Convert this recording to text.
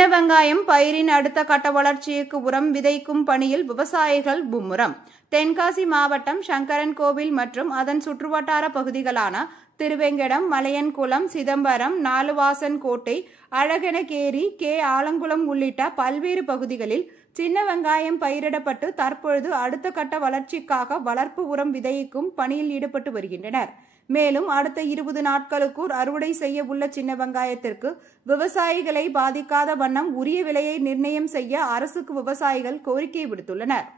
சின்ன வெங்காயம் பயிரின் அடுத்த கட்ட வளர்ச்சிக்கு உரம் விதைக்கும் பணியில் விவசாயிகள் மும்முரம். தென்காசி மாவட்டம் சங்கரன்கோவில் மற்றும் அதன் சுற்றுவட்டார பகுதிகளான திருவேங்கடம், மலையன்குளம், சிதம்பரம், நாலுவாசன்கோட்டை, அழகனகேரி, ஆலங்குளம் உள்ளிட்ட பல்வேறு பகுதிகளில் சின்ன வெங்காயம் பயிரிடப்பட்டு தற்பொழுது அடுத்த கட்ட வளர்ச்சிக்காக வளர்ப்பு உரம் விதைக்கும் பணியில் ஈடுபட்டு வருகின்றனர். மேலும் அடுத்த 20 நாட்களுக்குள் அறுவடை செய்ய உள்ள சின்ன வெங்காயத்திற்கு விவசாயிகளை பாதிக்காத வண்ணம் உரிய விலையை நிர்ணயம் செய்ய அரசுக்கு விவசாயிகள் கோரிக்கை விடுத்துள்ளனர்.